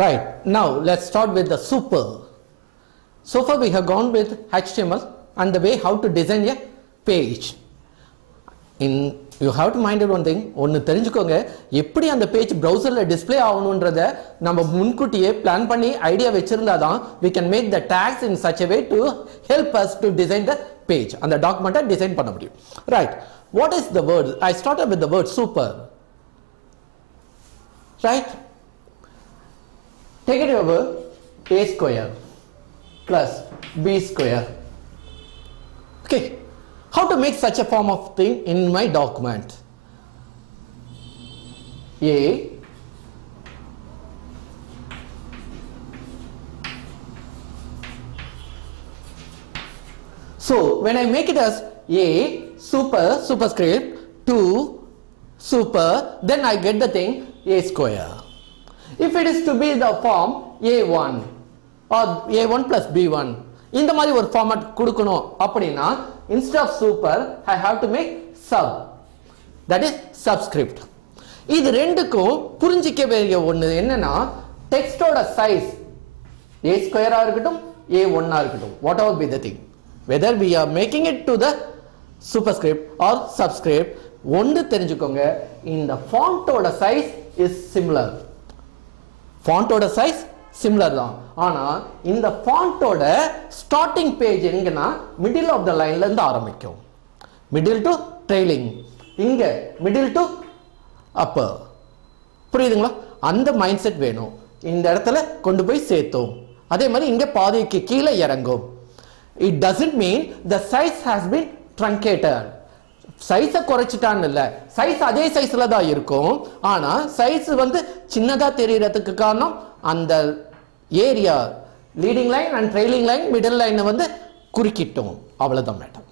Right, now let's start with the super. So far we have gone with HTML and the way how to design a page. You have to mind one thing, ஒன்னு தெரிஞ்சுக்கோங்க, எப்படி அந்த பேஜ் browserல display ஆகணும்ன்றத நம்ம முன்கூட்டியே பிளான் பண்ணி ஐடியா வச்சிருந்தாதான் we can make the tags in such a way to help us to design the page. அந்த டாக்குமெண்ட்டை டிசைன் பண்ண முடியும். Right, what is the word? I started with the word super. Right, take it over a square plus b square. Okay, how to make such a form of thing in my document? A so when I make it as a superscript 2 super, then I get the thing a square. If it is to be the form a1 or a1 plus b1, இந்த மாதிரி ஒரு ஃபார்மட் கொடுக்கணும் அப்படினா instead of super I have to make sub, that is subscript. இது ரெண்டுக்கும் புரிஞ்சிக்க வேண்டிய ஒண்ணு என்னன்னா டெக்ஸ்டோட சைஸ் a square ஆ இருக்கட்டும் a1 ஆ இருக்கட்டும், whatever be the thing, whether we are making it to the superscript or subscript, ஒன்று தெரிஞ்சுக்கோங்க, இந்த ஃபாண்டோட சைஸ் is similar. ஃபாண்டோட சைஸ் similar தான். ஆனா இந்த ஃபாண்டோட ஸ்டார்டிங் பேஜ் எங்கனா மிடில் ஆஃப் த லைன்ல இருந்து ஆரம்பிக்கும். மிடில் டு ட்ரெய்லிங், இங்க மிடில் டு அப்பர். புரியுதுங்களா? அந்த மைண்ட் செட் வேணும். இந்த இடத்துல கொண்டு போய் சேர்த்தோம். அதே மாதிரி இங்க பாதிக்கு கீழே இறங்கும். It doesn't mean the size has been truncated. சைஸை குறைச்சிட்டான்னு இல்லை, சைஸ் அதே சைஸ்ல தான் இருக்கும். ஆனா சைஸ் வந்து சின்னதா தெரியறதுக்கு காரணம் அந்த area leading line and trailing line middle லைனை வந்து குறுக்கிட்டோம், அவ்வளவுதான் மேடம்.